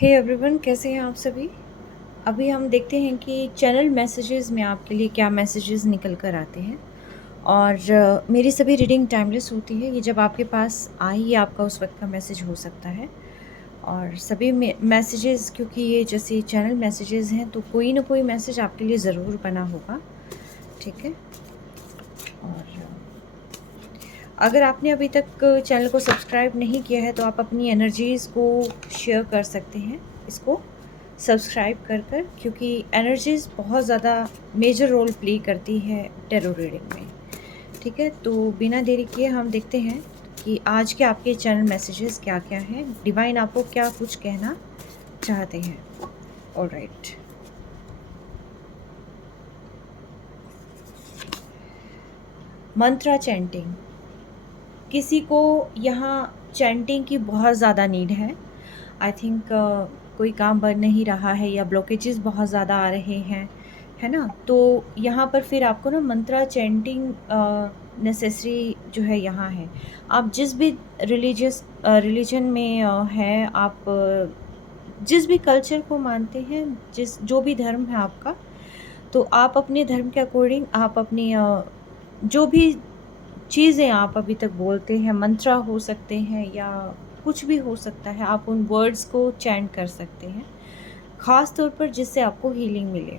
Hey everyone, कैसे हैं आप सभी। अभी हम देखते हैं कि चैनल मैसेजेस में आपके लिए क्या मैसेजेस निकल कर आते हैं। और मेरी सभी रीडिंग टाइमलेस होती है। ये जब आपके पास आए ही आपका उस वक्त का मैसेज हो सकता है। और सभी मैसेजेस, क्योंकि ये जैसे चैनल मैसेजेस हैं तो कोई ना कोई मैसेज आपके लिए ज़रूर बना होगा। ठीक है। और अगर आपने अभी तक चैनल को सब्सक्राइब नहीं किया है तो आप अपनी एनर्जीज़ को शेयर कर सकते हैं इसको सब्सक्राइब कर कर, क्योंकि एनर्जीज़ बहुत ज़्यादा मेजर रोल प्ले करती है टैरो रीडिंग में। ठीक है, तो बिना देरी किए हम देखते हैं कि आज के आपके चैनल मैसेजेस क्या क्या हैं, डिवाइन आपको क्या कुछ कहना चाहते हैं। ऑलराइट। मंत्रा चैंटिंग। किसी को यहाँ चैंटिंग की बहुत ज़्यादा नीड है। आई थिंक कोई काम बन नहीं रहा है या ब्लॉकेजेस बहुत ज़्यादा आ रहे हैं, है ना। तो यहाँ पर फिर आपको ना मंत्रा चैंटिंग नेसेसरी जो है यहाँ है। आप जिस भी रिलीजन में हैं, आप जिस भी कल्चर को मानते हैं, जो भी धर्म है आपका, तो आप अपने धर्म के अकॉर्डिंग आप अपनी जो भी चीज़ें आप अभी तक बोलते हैं, मंत्रा हो सकते हैं या कुछ भी हो सकता है, आप उन वर्ड्स को चैंट कर सकते हैं, ख़ास तौर पर जिससे आपको हीलिंग मिले।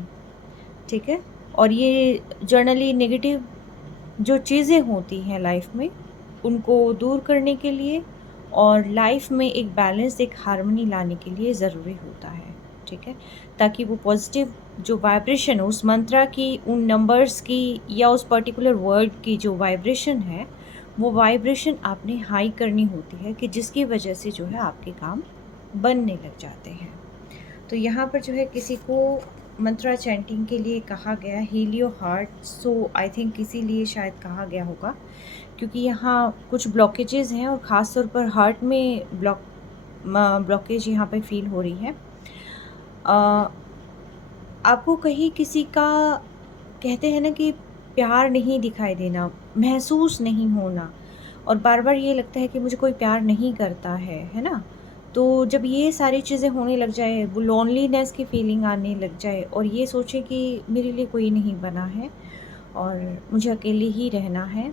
ठीक है। और ये जनरली नेगेटिव जो चीज़ें होती हैं लाइफ में, उनको दूर करने के लिए और लाइफ में एक बैलेंस, एक हार्मनी लाने के लिए ज़रूरी होता है। ठीक है, ताकि वो पॉजिटिव जो वाइब्रेशन उस मंत्रा की, उन नंबर्स की या उस पर्टिकुलर वर्ड की जो वाइब्रेशन है, वो वाइब्रेशन आपने हाई करनी होती है, कि जिसकी वजह से जो है आपके काम बनने लग जाते हैं। तो यहाँ पर जो है किसी को मंत्रा चैंटिंग के लिए कहा गया heal your heart. So I think इसीलिए शायद कहा गया होगा, क्योंकि यहाँ कुछ ब्लॉकेजेस हैं और ख़ास तौर पर हार्ट में ब्लॉकेज यहाँ पे फील हो रही है। आपको कहीं किसी का, कहते हैं ना कि प्यार नहीं दिखाई देना, महसूस नहीं होना, और बार बार ये लगता है कि मुझे कोई प्यार नहीं करता है ना। तो जब ये सारी चीज़ें होने लग जाए, वो लोनलीनेस की फीलिंग आने लग जाए और ये सोचे कि मेरे लिए कोई नहीं बना है और मुझे अकेले ही रहना है,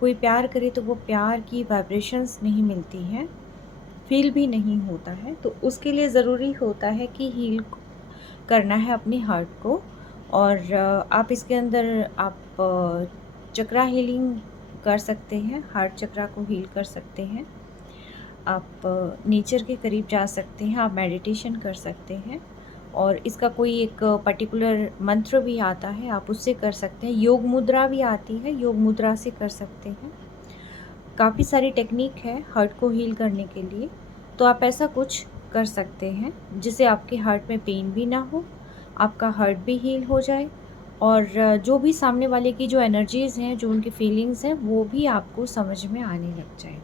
कोई प्यार करे तो वो प्यार की वाइब्रेशंस नहीं मिलती हैं, फील भी नहीं होता है, तो उसके लिए ज़रूरी होता है कि हील करना है अपने हार्ट को। और आप इसके अंदर आप चक्रा हीलिंग कर सकते हैं, हार्ट चक्रा को हील कर सकते हैं, आप नेचर के करीब जा सकते हैं, आप मेडिटेशन कर सकते हैं, और इसका कोई एक पर्टिकुलर मंत्र भी आता है, आप उससे कर सकते हैं। योग मुद्रा भी आती है, योग मुद्रा से कर सकते हैं। काफ़ी सारी टेक्निक है हार्ट को हील करने के लिए, तो आप ऐसा कुछ कर सकते हैं जिससे आपके हार्ट में पेन भी ना हो, आपका हार्ट भी हील हो जाए, और जो भी सामने वाले की जो एनर्जीज़ हैं, जो उनकी फीलिंग्स हैं, वो भी आपको समझ में आने लग जाए।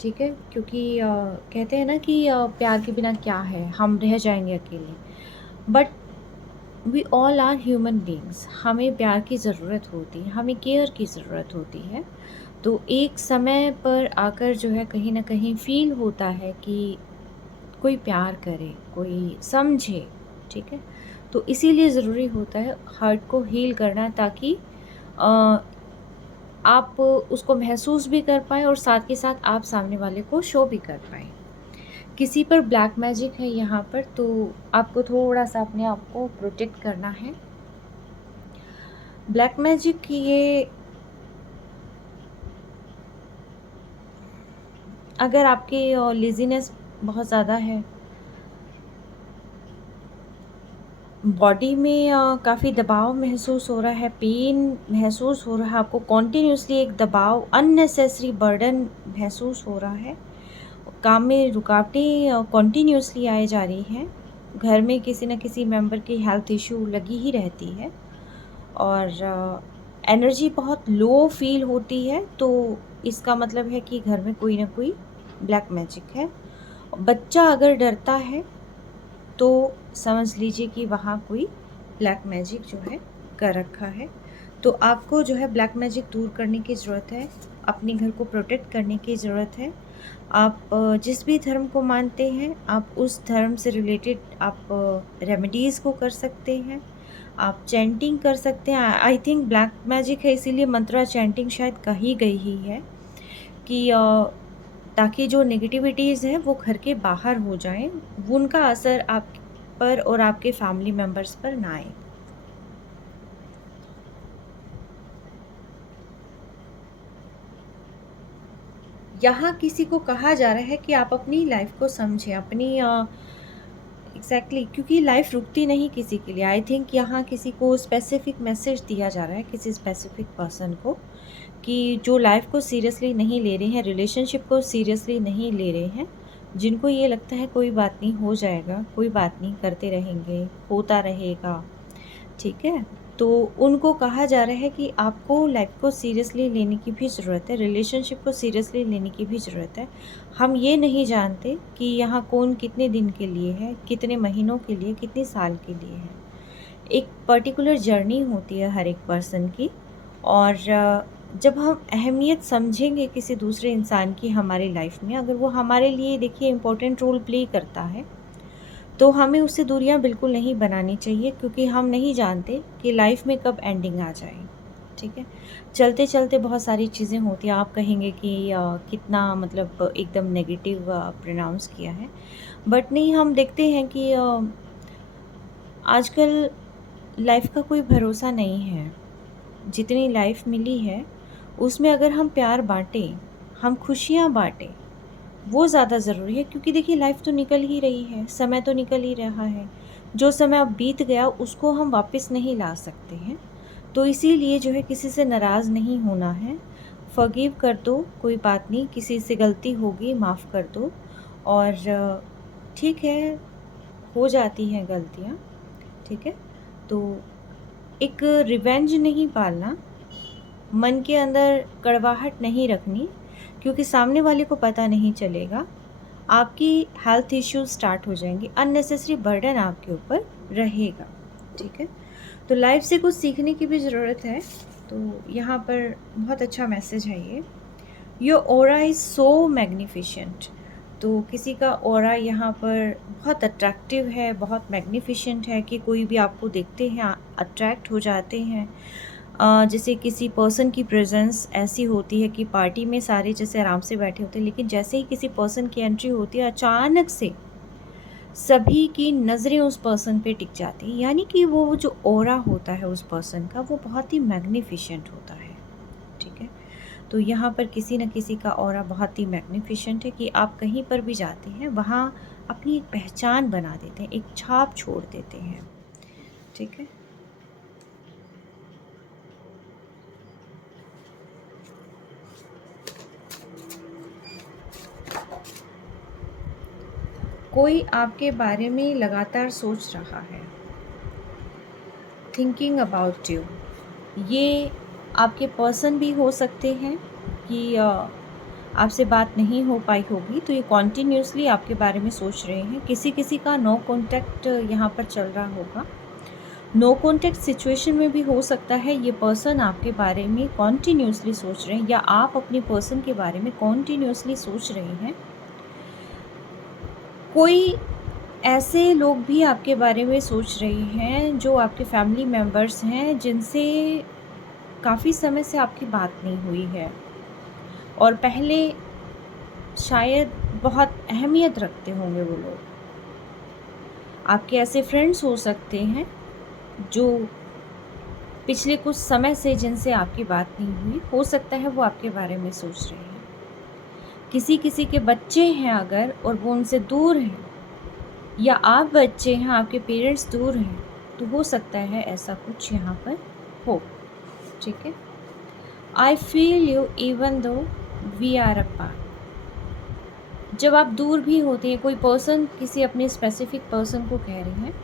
ठीक है, क्योंकि कहते हैं ना कि प्यार के बिना क्या है, हम रह जाएंगे अकेले। But we all are human beings, हमें प्यार की ज़रूरत होती है, हमें केयर की ज़रूरत होती है। तो एक समय पर आकर जो है कहीं ना कहीं फील होता है कि कोई प्यार करे, कोई समझे। ठीक है, तो इसीलिए ज़रूरी होता है हार्ट को हील करना, ताकि अ, आप उसको महसूस भी कर पाएँ और साथ के साथ आप सामने वाले को शो भी कर पाएँ। किसी पर ब्लैक मैजिक है यहाँ पर, तो आपको थोड़ा-सा अपने आप को प्रोटेक्ट करना है। ब्लैक मैजिक ये, अगर आपकी लेज़ीनेस बहुत ज़्यादा है, बॉडी में काफ़ी दबाव महसूस हो रहा है, पेन महसूस हो रहा है, आपको कॉन्टिन्यूसली एक दबाव, अननेसेसरी बर्डन महसूस हो रहा है, काम में रुकावटें कॉन्टिन्यूसली आए जा रही हैं, घर में किसी न किसी मेंबर की हेल्थ इश्यू लगी ही रहती है, और एनर्जी बहुत लो फील होती है, तो इसका मतलब है कि घर में कोई ना कोई ब्लैक मैजिक है। बच्चा अगर डरता है तो समझ लीजिए कि वहाँ कोई ब्लैक मैजिक जो है कर रखा है। तो आपको जो है ब्लैक मैजिक दूर करने की ज़रूरत है, अपने घर को प्रोटेक्ट करने की ज़रूरत है। आप जिस भी धर्म को मानते हैं, आप उस धर्म से रिलेटेड आप रेमेडीज़ को कर सकते हैं, आप चैंटिंग कर सकते हैं। आई थिंक ब्लैक मैजिक है, इसीलिए मंत्रा चैंटिंग शायद कही गई ही है कि ताकि जो नेगेटिविटीज़ हैं वो घर के बाहर हो जाएँ, वो उनका असर आप पर और आपके फैमिली मेंबर्स पर ना आए। यहाँ किसी को कहा जा रहा है कि आप अपनी लाइफ़ को समझें, अपनी एग्ज़ैक्टली, क्योंकि लाइफ़ रुकती नहीं किसी के लिए। आई थिंक यहाँ किसी को स्पेसिफ़िक मैसेज दिया जा रहा है, किसी स्पेसिफ़िक पर्सन को, कि जो लाइफ़ को सीरियसली नहीं ले रहे हैं, रिलेशनशिप को सीरियसली नहीं ले रहे हैं, जिनको ये लगता है कोई बात नहीं, हो जाएगा, कोई बात नहीं, करते रहेंगे, होता रहेगा, ठीक है? तो उनको कहा जा रहा है कि आपको लाइफ़ को सीरियसली लेने की भी ज़रूरत है, रिलेशनशिप को सीरियसली लेने की भी ज़रूरत है। हम ये नहीं जानते कि यहाँ कौन कितने दिन के लिए है, कितने महीनों के लिए, कितने साल के लिए है। एक पर्टिकुलर जर्नी होती है हर एक पर्सन की, और जब हम अहमियत समझेंगे किसी दूसरे इंसान की हमारी लाइफ़ में, अगर वो हमारे लिए देखिए इम्पोर्टेंट रोल प्ले करता है, तो हमें उससे दूरियां बिल्कुल नहीं बनानी चाहिए, क्योंकि हम नहीं जानते कि लाइफ में कब एंडिंग आ जाए, ठीक है? चलते चलते बहुत सारी चीज़ें होती हैं। आप कहेंगे कि कितना मतलब एकदम नेगेटिव प्रोनाउंस किया है, बट नहीं, हम देखते हैं कि आजकल लाइफ का कोई भरोसा नहीं है। जितनी लाइफ मिली है उसमें अगर हम प्यार बांटें, हम खुशियाँ बांटें, वो ज़्यादा ज़रूरी है, क्योंकि देखिए लाइफ तो निकल ही रही है, समय तो निकल ही रहा है। जो समय अब बीत गया उसको हम वापस नहीं ला सकते हैं। तो इसीलिए जो है किसी से नाराज़ नहीं होना है, फ़ॉरगिव कर दो, कोई बात नहीं, किसी से गलती होगी माफ़ कर दो, और ठीक है, हो जाती हैं गलतियाँ, ठीक है? तो एक रिवेंज नहीं पालना, मन के अंदर कड़वाहट नहीं रखनी, क्योंकि सामने वाले को पता नहीं चलेगा, आपकी हेल्थ इश्यूज स्टार्ट हो जाएंगे, अननेसेसरी बर्डन आपके ऊपर रहेगा, ठीक है? तो लाइफ से कुछ सीखने की भी ज़रूरत है। तो यहाँ पर बहुत अच्छा मैसेज है ये, your aura is so magnificent. तो किसी का ऑरा यहाँ पर बहुत अट्रैक्टिव है, बहुत मैग्निफिशेंट है, कि कोई भी आपको देखते हैं अट्रैक्ट हो जाते हैं। जैसे किसी पर्सन की प्रेजेंस ऐसी होती है कि पार्टी में सारे जैसे आराम से बैठे होते हैं, लेकिन जैसे ही किसी पर्सन की एंट्री होती है, अचानक से सभी की नज़रें उस पर्सन पे टिक जाती हैं। यानी कि वो जो ऑरा होता है उस पर्सन का, वो बहुत ही मैग्निफिशेंट होता है, ठीक है? तो यहाँ पर किसी न किसी का ऑरा बहुत ही मैग्निफिशेंट है, कि आप कहीं पर भी जाते हैं वहाँ अपनी एक पहचान बना देते हैं, एक छाप छोड़ देते हैं, ठीक है? कोई आपके बारे में लगातार सोच रहा है, थिंकिंग अबाउट यू। ये आपके पर्सन भी हो सकते हैं कि आपसे बात नहीं हो पाई होगी, तो ये कॉन्टीन्यूसली आपके बारे में सोच रहे हैं। किसी किसी का नो कॉन्टैक्ट यहाँ पर चल रहा होगा। नो कॉन्टैक्ट सिचुएशन में भी हो सकता है ये पर्सन आपके बारे में कॉन्टीन्यूसली सोच रहे हैं, या आप अपने पर्सन के बारे में कॉन्टीन्यूसली सोच रहे हैं। कोई ऐसे लोग भी आपके बारे में सोच रहे हैं जो आपके फैमिली मेम्बर्स हैं, जिनसे काफ़ी समय से आपकी बात नहीं हुई है, और पहले शायद बहुत अहमियत रखते होंगे वो लोग। आपके ऐसे फ्रेंड्स हो सकते हैं जो पिछले कुछ समय से जिनसे आपकी बात नहीं हुई, हो सकता है वो आपके बारे में सोच रहे हैं। किसी किसी के बच्चे हैं अगर, और वो उनसे दूर हैं, या आप बच्चे हैं, आपके पेरेंट्स दूर हैं, तो हो सकता है ऐसा कुछ यहाँ पर हो, ठीक है? I feel you even though we are apart. जब आप दूर भी होते हैं, कोई पर्सन किसी अपने स्पेसिफिक पर्सन को कह रहे हैं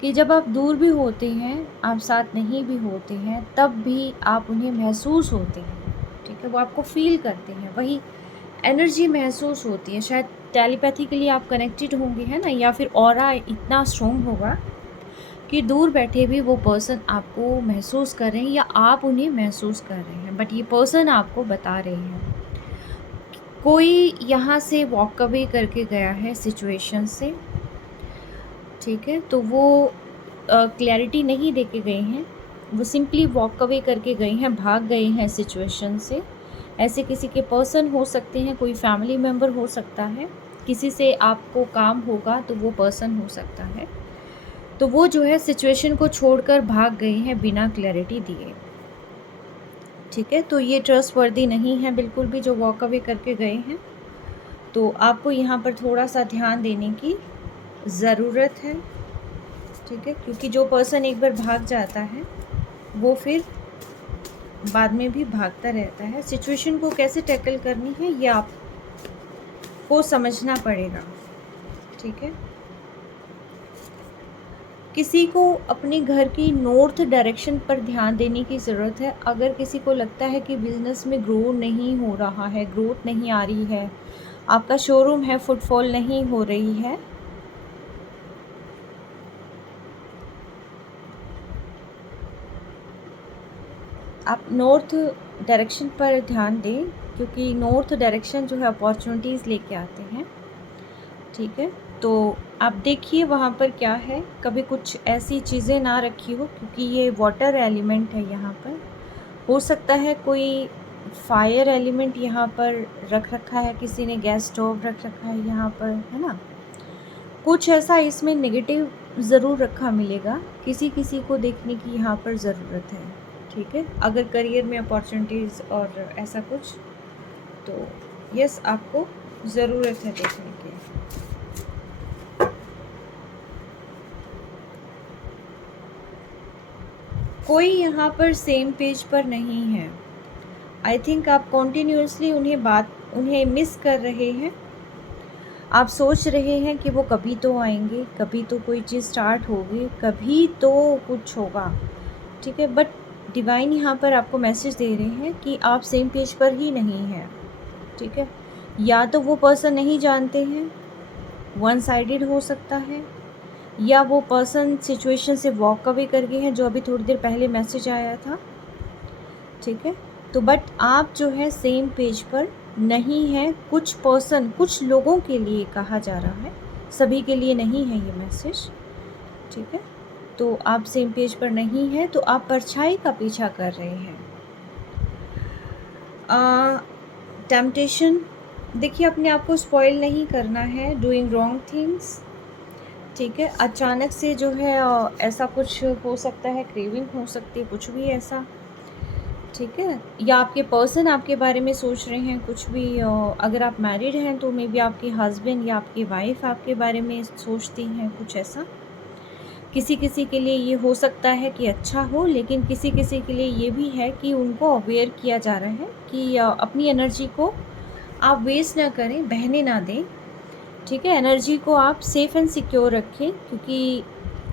कि जब आप दूर भी होते हैं, आप साथ नहीं भी होते हैं, तब भी आप उन्हें महसूस होते हैं, ठीक है? वो आपको फील करते हैं, वही एनर्जी महसूस होती है। शायद टेलीपैथिकली आप कनेक्टेड होंगे, है ना? या फिर ऑरा इतना स्ट्रॉन्ग होगा कि दूर बैठे भी वो पर्सन आपको महसूस कर रहे हैं, या आप उन्हें महसूस कर रहे हैं, बट ये पर्सन आपको बता रहे हैं कोई यहाँ से वॉक अवे करके गया है सिचुएशन से, ठीक है? तो वो क्लैरिटी नहीं दे के गए हैं, वो सिंपली वॉक अवे करके गए हैं, भाग गए हैं सिचुएशन से। ऐसे किसी के पर्सन हो सकते हैं, कोई फैमिली मेम्बर हो सकता है, किसी से आपको काम होगा तो वो पर्सन हो सकता है। तो वो जो है सिचुएशन को छोड़कर भाग गए हैं बिना क्लैरिटी दिए, ठीक है? तो ये ट्रस्टवर्दी नहीं है बिल्कुल भी जो वॉक अवे करके गए हैं। तो आपको यहाँ पर थोड़ा सा ध्यान देने की ज़रूरत है, ठीक है? क्योंकि जो पर्सन एक बार भाग जाता है वो फिर बाद में भी भागता रहता है। सिचुएशन को कैसे टैकल करनी है ये आपको समझना पड़ेगा, ठीक है? किसी को अपने घर की नॉर्थ डायरेक्शन पर ध्यान देने की ज़रूरत है। अगर किसी को लगता है कि बिज़नेस में ग्रो नहीं हो रहा है, ग्रोथ नहीं आ रही है, आपका शोरूम है, फुटफॉल नहीं हो रही है, आप नॉर्थ डायरेक्शन पर ध्यान दें, क्योंकि नॉर्थ डायरेक्शन जो है अपॉर्चुनिटीज़ लेके आते हैं, ठीक है? तो आप देखिए वहाँ पर क्या है, कभी कुछ ऐसी चीज़ें ना रखी हो, क्योंकि ये वाटर एलिमेंट है यहाँ पर। हो सकता है कोई फायर एलिमेंट यहाँ पर रख रखा है, किसी ने गैस स्टोव रख रखा है यहाँ पर, है ना? कुछ ऐसा इसमें नेगेटिव ज़रूर रखा मिलेगा, किसी किसी को देखने की यहाँ पर ज़रूरत है, ठीक है? अगर करियर में अपॉर्चुनिटीज़ और ऐसा कुछ, तो यस आपको ज़रूरत है देखने की। कोई यहाँ पर सेम पेज पर नहीं है। आई थिंक आप कॉन्टीन्यूसली उन्हें मिस कर रहे हैं। आप सोच रहे हैं कि वो कभी तो आएंगे, कभी तो कोई चीज़ स्टार्ट होगी, कभी तो कुछ होगा, ठीक है? बट डिवाइन यहाँ पर आपको मैसेज दे रहे हैं कि आप सेम पेज पर ही नहीं हैं, ठीक है? या तो वो पर्सन नहीं जानते हैं, वन साइडेड हो सकता है, या वो पर्सन सिचुएशन से वॉक अवे कर गए हैं, जो अभी थोड़ी देर पहले मैसेज आया था, ठीक है? तो बट आप जो है सेम पेज पर नहीं है। कुछ पर्सन, कुछ लोगों के लिए कहा जा रहा है, सभी के लिए नहीं है ये मैसेज, ठीक है? तो आप सेम पेज पर नहीं है, तो आप परछाई का पीछा कर रहे हैं। टेम्पटेशन, देखिए अपने आप को स्पॉइल नहीं करना है, डूइंग रॉन्ग थिंग्स, ठीक है? अचानक से जो है ऐसा कुछ हो सकता है, क्रेविंग हो सकती है, कुछ भी ऐसा, ठीक है? या आपके पर्सन आपके बारे में सोच रहे हैं कुछ भी, अगर आप मैरिड हैं तो मे बी आपके हस्बैंड या आपकी वाइफ आपके बारे में सोचती हैं कुछ ऐसा। किसी किसी के लिए ये हो सकता है कि अच्छा हो, लेकिन किसी किसी के लिए ये भी है कि उनको अवेयर किया जा रहा है कि अपनी एनर्जी को आप वेस्ट ना करें, बहने ना दें, ठीक है? एनर्जी को आप सेफ़ एंड सिक्योर रखें, क्योंकि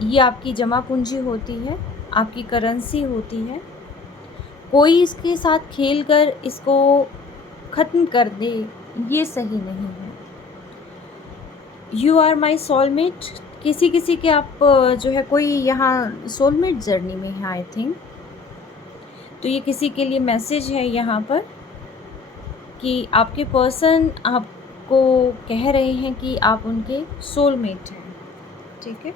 ये आपकी जमा पूंजी होती है, आपकी करेंसी होती है। कोई इसके साथ खेल कर इसको ख़त्म कर दे, ये सही नहीं है। यू आर माई सोलमेट, किसी किसी के आप जो है कोई यहाँ सोलमेट जर्नी में है आई थिंक। तो ये किसी के लिए मैसेज है यहाँ पर कि आपके पर्सन आपको कह रहे हैं कि आप उनके सोलमेट हैं, ठीक है?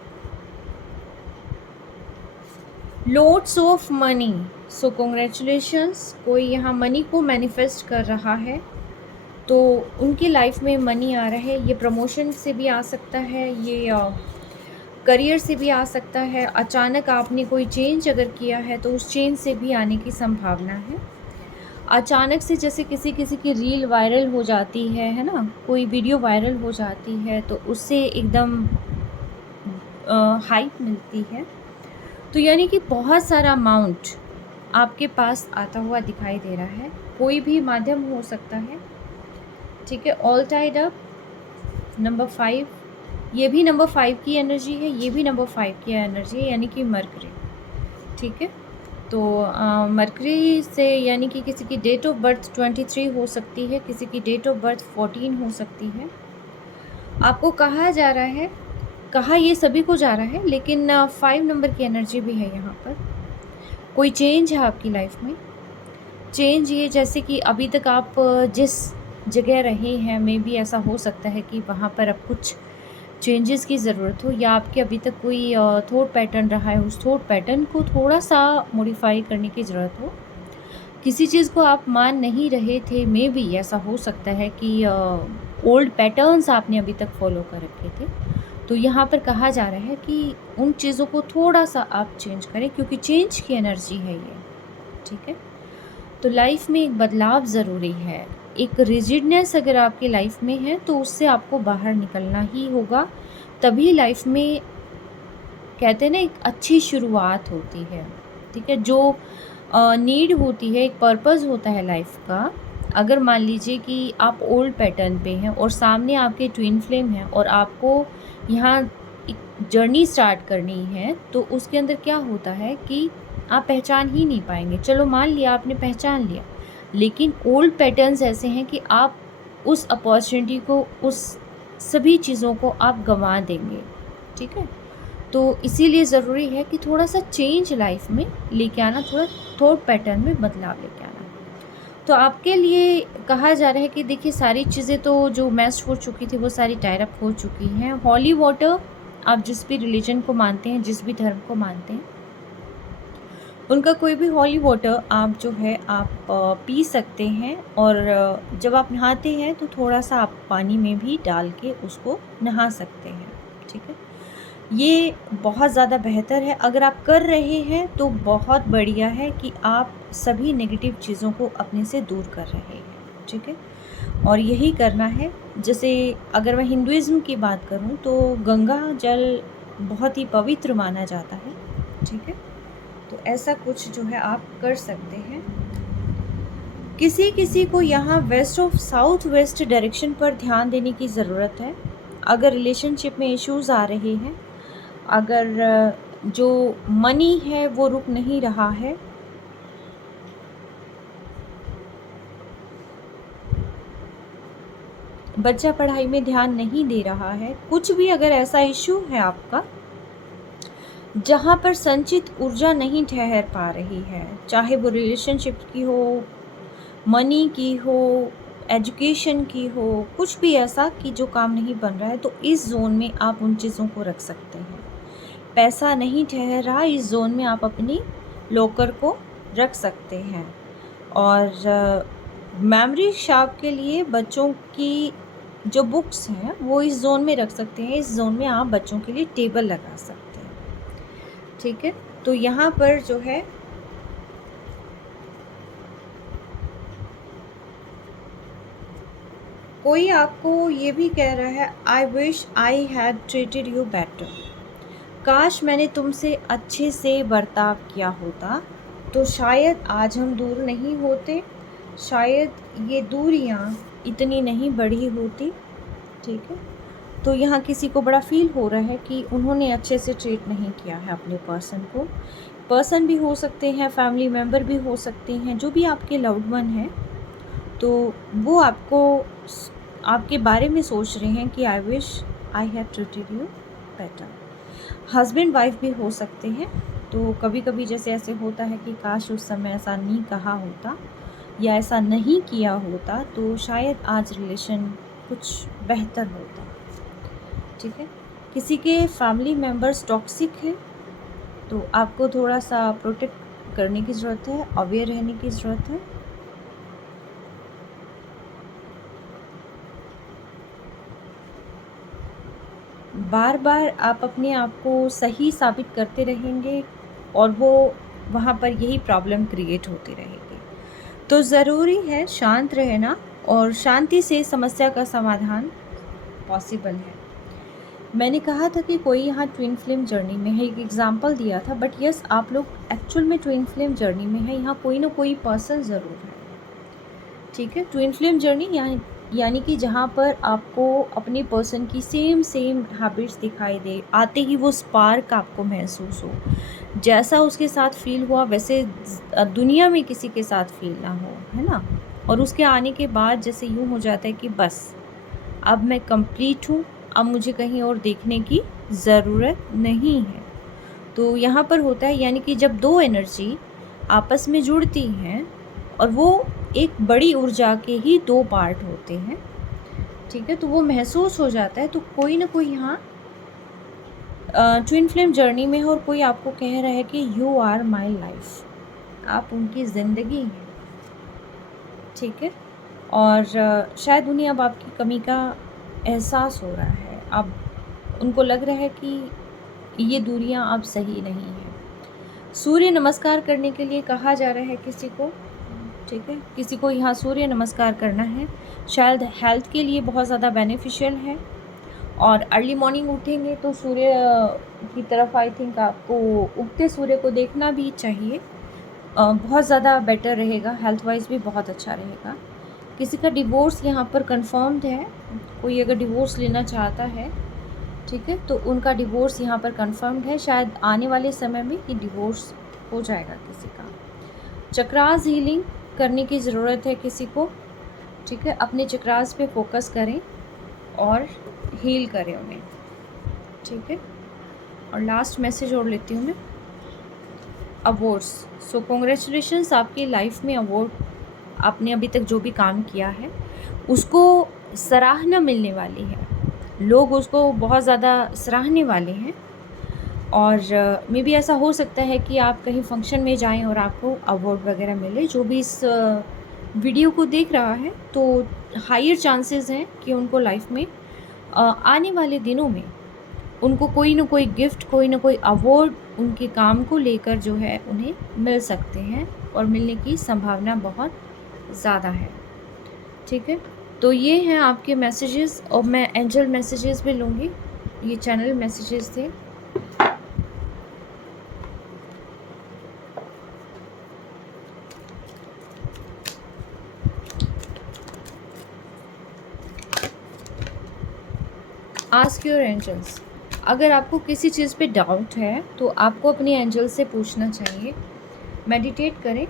Lots of money, so congratulations. कोई यहाँ मनी को मैनिफेस्ट कर रहा है, तो उनकी लाइफ में मनी आ रहा है। ये प्रमोशन से भी आ सकता है, ये करियर से भी आ सकता है। अचानक आपने कोई चेंज अगर किया है तो उस चेंज से भी आने की संभावना है। अचानक से जैसे किसी किसी की रील वायरल हो जाती है ना, कोई वीडियो वायरल हो जाती है तो उससे एकदम हाइप मिलती है। तो यानी कि बहुत सारा अमाउंट आपके पास आता हुआ दिखाई दे रहा है, कोई भी माध्यम हो सकता है, ठीक है? ऑल टाइड अप, नंबर 5, ये भी नंबर 5 की एनर्जी है, ये भी नंबर 5 की एनर्जी है, यानी कि मरकरी, ठीक है? तो मरकरी से यानी कि किसी की डेट ऑफ बर्थ 23 हो सकती है, किसी की डेट ऑफ बर्थ 14 हो सकती है। आपको कहा जा रहा है, कहा ये सभी को जा रहा है, लेकिन 5 नंबर की एनर्जी भी है यहाँ पर। कोई चेंज है आपकी लाइफ में। चेंज ये जैसे कि अभी तक आप जिस जगह रहे हैं, मे बी ऐसा हो सकता है कि वहाँ पर अब कुछ चेंजेस की ज़रूरत हो, या आपके अभी तक कोई थॉट पैटर्न रहा है, उस थॉट पैटर्न को थोड़ा-सा मॉडिफ़ाई करने की ज़रूरत हो। किसी चीज़ को आप मान नहीं रहे थे, मे बी ऐसा हो सकता है कि ओल्ड पैटर्न्स आपने अभी तक फ़ॉलो कर रखे थे। तो यहाँ पर कहा जा रहा है कि उन चीज़ों को थोड़ा-सा आप चेंज करें, क्योंकि चेंज की एनर्जी है ये, ठीक है? तो लाइफ़ में एक बदलाव ज़रूरी है। एक रिजिडनेस अगर आपकी लाइफ़ में है तो उससे आपको बाहर निकलना ही होगा, तभी लाइफ़ में कहते हैं ना एक अच्छी शुरुआत होती है, ठीक है? जो नीड होती है, एक पर्पस होता है लाइफ़ का। अगर मान लीजिए कि आप ओल्ड पैटर्न पे हैं और सामने आपके ट्विन फ्लेम हैं और आपको यहाँ एक जर्नी स्टार्ट करनी है, तो उसके अंदर क्या होता है कि आप पहचान ही नहीं पाएँगे। चलो मान लिया आपने पहचान लिया, लेकिन ओल्ड पैटर्न्स ऐसे हैं कि आप उस अपॉर्च्युनिटी को, उस सभी चीज़ों को आप गँवा देंगे, ठीक है? तो इसीलिए ज़रूरी है कि थोड़ा-सा चेंज लाइफ़ में लेके आना, थोड़ा थॉट पैटर्न में बदलाव लेके आना। तो आपके लिए कहा जा रहा है कि देखिए सारी चीज़ें तो जो मैश हो चुकी थी वो सारी टायर अप हो चुकी हैं। हॉली वाटर, आप जिस भी रिलीजन को मानते हैं, जिस भी धर्म को मानते हैं, उनका कोई भी हॉली वाटर आप जो है आप पी सकते हैं, और जब आप नहाते हैं तो थोड़ा-सा आप पानी में भी डाल के उसको नहा सकते हैं, ठीक है? ये बहुत ज़्यादा बेहतर है। अगर आप कर रहे हैं तो बहुत बढ़िया है कि आप सभी नेगेटिव चीज़ों को अपने से दूर कर रहे हैं, ठीक है? और यही करना है। जैसे अगर मैं हिंदुइज़्म की बात करूँ तो गंगा जल बहुत ही पवित्र माना जाता है, ठीक है? तो ऐसा कुछ जो है आप कर सकते हैं। किसी-किसी को यहाँ west of south west direction पर ध्यान देने की ज़रूरत है। अगर रिलेशनशिप में इश्यूज़ आ रहे हैं, अगर जो मनी है वो रुक नहीं रहा है, बच्चा पढ़ाई में ध्यान नहीं दे रहा है, कुछ भी अगर ऐसा इश्यू है आपका जहाँ पर संचित ऊर्जा नहीं ठहर पा रही है, चाहे वो रिलेशनशिप की हो, मनी की हो, एजुकेशन की हो, कुछ भी ऐसा कि जो काम नहीं बन रहा है, तो इस ज़ोन में आप उन चीज़ों को रख सकते हैं। पैसा नहीं ठहर रहा, इस ज़ोन में आप अपनी लॉकर को रख सकते हैं। और मेमोरी शार्प के लिए बच्चों की जो बुक्स हैं वो इस ज़ोन में रख सकते हैं। इस ज़ोन में आप बच्चों के लिए टेबल लगा सकते हैं, ठीक है? तो यहाँ पर जो है कोई आपको ये भी कह रहा है, I wish I had treated you better. काश मैंने तुमसे अच्छे से बर्ताव किया होता तो शायद आज हम दूर नहीं होते, शायद ये दूरियां इतनी नहीं बढ़ी होती, ठीक है? तो यहाँ किसी को बड़ा फील हो रहा है कि उन्होंने अच्छे से ट्रीट नहीं किया है अपने पर्सन को। पर्सन भी हो सकते हैं, फैमिली मेम्बर भी हो सकते हैं, जो भी आपके लव्ड वन हैं, तो वो आपके बारे में सोच रहे हैं कि I wish I have treated you better. Husband wife भी हो सकते हैं। तो कभी कभी जैसे ऐसे होता है कि काश उस समय ऐसा नहीं कहा होता या ऐसा नहीं किया होता तो शायद आज रिलेशन कुछ बेहतर होता, ठीक है? किसी के फैमिली मेम्बर्स टॉक्सिक हैं तो आपको थोड़ा सा प्रोटेक्ट करने की ज़रूरत है, अवेयर रहने की ज़रूरत है। बार बार आप अपने आप को सही साबित करते रहेंगे और वो वहाँ पर यही प्रॉब्लम क्रिएट होती रहेगी। तो ज़रूरी है शांत रहना, और शांति से समस्या का समाधान पॉसिबल है। मैंने कहा था कि कोई यहाँ ट्विन फ्लेम जर्नी में है, एक एग्जांपल दिया था, बट यस आप लोग एक्चुअल में ट्विन फ्लेम जर्नी में है। यहाँ कोई ना कोई पर्सन ज़रूर है, ठीक है? ट्विन फ्लेम जर्नी यानी कि जहाँ पर आपको अपने पर्सन की सेम हैबिट्स दिखाई दे, आते ही वो स्पार्क आपको महसूस हो, जैसा उसके साथ फील हुआ वैसे दुनिया में किसी के साथ फील ना हो, है ना? और उसके आने के बाद जैसे यूँ हो जाता है कि बस अब मैं कंप्लीट हूँ, अब मुझे कहीं और देखने की ज़रूरत नहीं है। तो यहाँ पर होता है, यानी कि जब दो एनर्जी आपस में जुड़ती हैं और वो एक बड़ी ऊर्जा के ही 2 पार्ट होते हैं, ठीक है। तो वो महसूस हो जाता है। तो कोई ना कोई यहाँ ट्विन फ्लेम जर्नी में है और कोई आपको कह रहा है कि यू आर माई लाइफ, आप उनकी ज़िंदगी हैं, ठीक है। और शायद उन्हें अब आपकी कमी का एहसास हो रहा है। अब उनको लग रहा है कि ये दूरियां अब सही नहीं हैं। सूर्य नमस्कार करने के लिए कहा जा रहा है किसी को, ठीक है। किसी को यहाँ सूर्य नमस्कार करना है, शायद हेल्थ के लिए बहुत ज़्यादा बेनिफिशियल है। और अर्ली मॉर्निंग उठेंगे तो सूर्य की तरफ आई थिंक आपको उगते सूर्य को देखना भी चाहिए। बहुत ज़्यादा बेटर रहेगा, हेल्थ वाइज भी बहुत अच्छा रहेगा। किसी का डिवोर्स यहाँ पर कंफर्म्ड है, कोई अगर डिवोर्स लेना चाहता है, ठीक है, तो उनका डिवोर्स यहाँ पर कंफर्म्ड है। शायद आने वाले समय में ये डिवोर्स हो जाएगा किसी का। चक्रास हीलिंग करने की ज़रूरत है किसी को, ठीक है। अपने चक्रास पे फोकस करें और हील करें उन्हें, ठीक है। और लास्ट मैसेज और लेती हूँ मैं, अवार्ड्स। सो कॉन्ग्रेचुलेशंस, आपकी लाइफ में अवार्ड, आपने अभी तक जो भी काम किया है उसको सराहना मिलने वाली है, लोग उसको बहुत ज़्यादा सराहने वाले हैं। और मे बी ऐसा हो सकता है कि आप कहीं फंक्शन में जाएं और आपको अवार्ड वगैरह मिले। जो भी इस वीडियो को देख रहा है तो हायर चांसेस हैं कि उनको लाइफ में आने वाले दिनों में उनको कोई ना कोई गिफ्ट, कोई ना कोई अवार्ड उनके काम को लेकर जो है उन्हें मिल सकते हैं और मिलने की संभावना बहुत ज़्यादा है, ठीक है। तो ये हैं आपके मैसेजेस और मैं एंजल मैसेजेस भी लूँगी। ये चैनल मैसेजेस थे। Ask your angels. अगर आपको किसी चीज़ पे डाउट है तो आपको अपने एंजल से पूछना चाहिए। मेडिटेट करें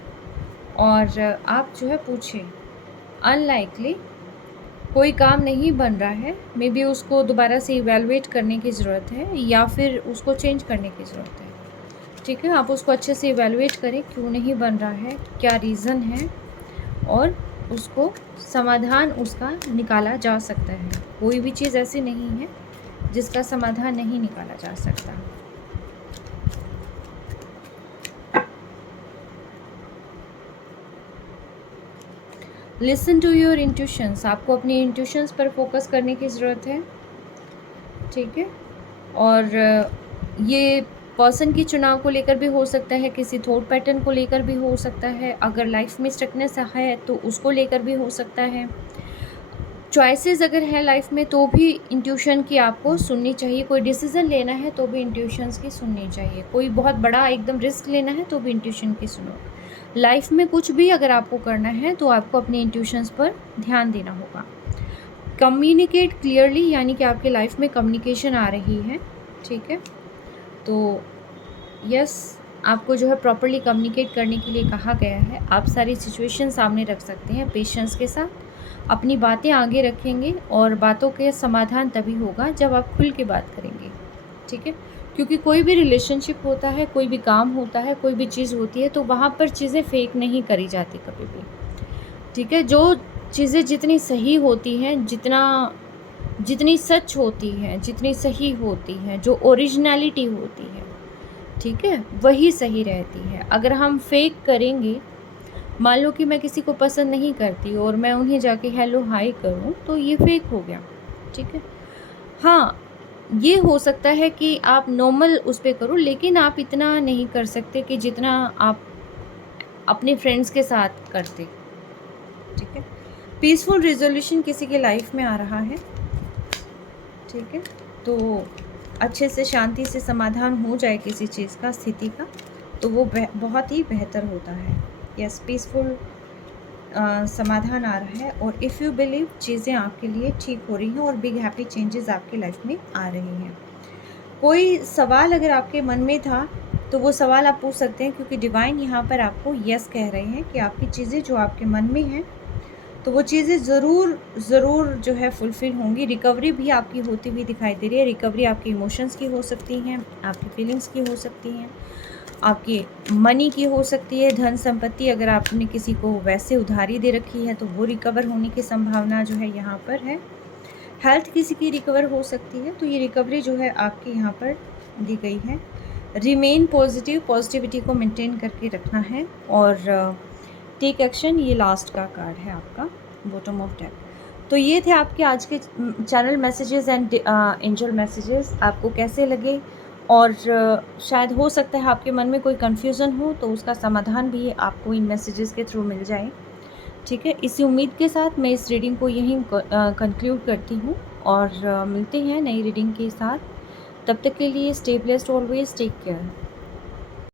और आप जो है पूछें। अनलाइकली कोई काम नहीं बन रहा है, मे बी उसको दोबारा से इवेलुएट करने की ज़रूरत है या फिर उसको चेंज करने की ज़रूरत है, ठीक है। आप उसको अच्छे से इवेलुएट करें, क्यों नहीं बन रहा है, क्या रीज़न है, और उसको समाधान उसका निकाला जा सकता है। कोई भी चीज़ ऐसी नहीं है जिसका समाधान नहीं निकाला जा सकता। लिसन टू योर इंट्यूशंस, आपको अपनी इंट्यूशंस पर फोकस करने की ज़रूरत है, ठीक है। और ये पर्सन की चुनाव को लेकर भी हो सकता है, किसी थॉट पैटर्न को लेकर भी हो सकता है, अगर लाइफ में स्टकनेस है तो उसको लेकर भी हो सकता है। चॉइसेस अगर है लाइफ में तो भी इंट्यूशन की आपको सुननी चाहिए। कोई डिसीज़न लेना है तो भी इंट्यूशंस की सुननी चाहिए। कोई बहुत बड़ा एकदम रिस्क लेना है तो भी इंट्यूशन की सुनो। लाइफ में कुछ भी अगर आपको करना है तो आपको अपने इंट्यूशंस पर ध्यान देना होगा। कम्युनिकेट क्लियरली, यानी कि आपके लाइफ में कम्युनिकेशन आ रही है, ठीक है। तो यस, आपको जो है प्रॉपर्ली कम्युनिकेट करने के लिए कहा गया है। आप सारी सिचुएशन सामने रख सकते हैं पेशेंस के साथ, अपनी बातें आगे रखेंगे और बातों के समाधान तभी होगा जब आप खुल के बात करेंगे, ठीक है। क्योंकि कोई भी रिलेशनशिप होता है, कोई भी काम होता है, कोई भी चीज़ होती है तो वहाँ पर चीज़ें फेक नहीं करी जाती कभी भी, ठीक है। जो चीज़ें जितनी सही होती हैं, जितनी सच होती हैं, जितनी सही होती हैं, जो ओरिजिनलिटी होती है, ठीक है, वही सही रहती है। अगर हम फेक करेंगे, मान लो कि मैं किसी को पसंद नहीं करती और मैं उन्हें जाके हेलो हाय करूं तो ये फेक हो गया, ठीक है। हाँ, ये हो सकता है कि आप नॉर्मल उस पर करो, लेकिन आप इतना नहीं कर सकते कि जितना आप अपने फ्रेंड्स के साथ करते, ठीक है। पीसफुल रिजोल्यूशन किसी के लाइफ में आ रहा है, ठीक है। तो अच्छे से शांति से समाधान हो जाए किसी चीज़ का, स्थिति का, तो वो बहुत ही बेहतर होता है। यस, पीसफुल समाधान आ रहा है। और इफ़ यू बिलीव, चीज़ें आपके लिए ठीक हो रही हैं और बिग हैप्पी चेंजेस आपकी लाइफ में आ रही हैं। कोई सवाल अगर आपके मन में था तो वो सवाल आप पूछ सकते हैं, क्योंकि डिवाइन यहाँ पर आपको यस कह रहे हैं कि आपकी चीज़ें जो आपके मन में हैं तो वो चीज़ें ज़रूर जो है फुलफ़िल होंगी। रिकवरी भी आपकी होती हुई दिखाई दे रही है। रिकवरी आपके इमोशंस की हो सकती हैं, आपकी फीलिंग्स की हो सकती हैं, आपकी मनी की हो सकती है, धन संपत्ति अगर आपने किसी को वैसे उधारी दे रखी है तो वो रिकवर होने की संभावना जो है यहाँ पर है। हेल्थ किसी की रिकवर हो सकती है, तो ये रिकवरी जो है आपकी यहाँ पर दी गई है। रिमेन पॉजिटिव, पॉजिटिविटी को मेंटेन करके रखना है और टेक एक्शन, ये लास्ट का कार्ड है आपका बॉटम ऑफ डेक। तो ये थे आपके आज के channel messages and angel messages. आपको कैसे लगे? और शायद हो सकता है आपके मन में कोई कन्फ्यूज़न हो तो उसका समाधान भी आपको इन मैसेजेस के थ्रू मिल जाए। ठीक है, इसी उम्मीद के साथ मैं इस रीडिंग को यहीं कंक्लूड करती हूँ और मिलते हैं नई रीडिंग के साथ। तब तक के लिए stay blessed, always take care.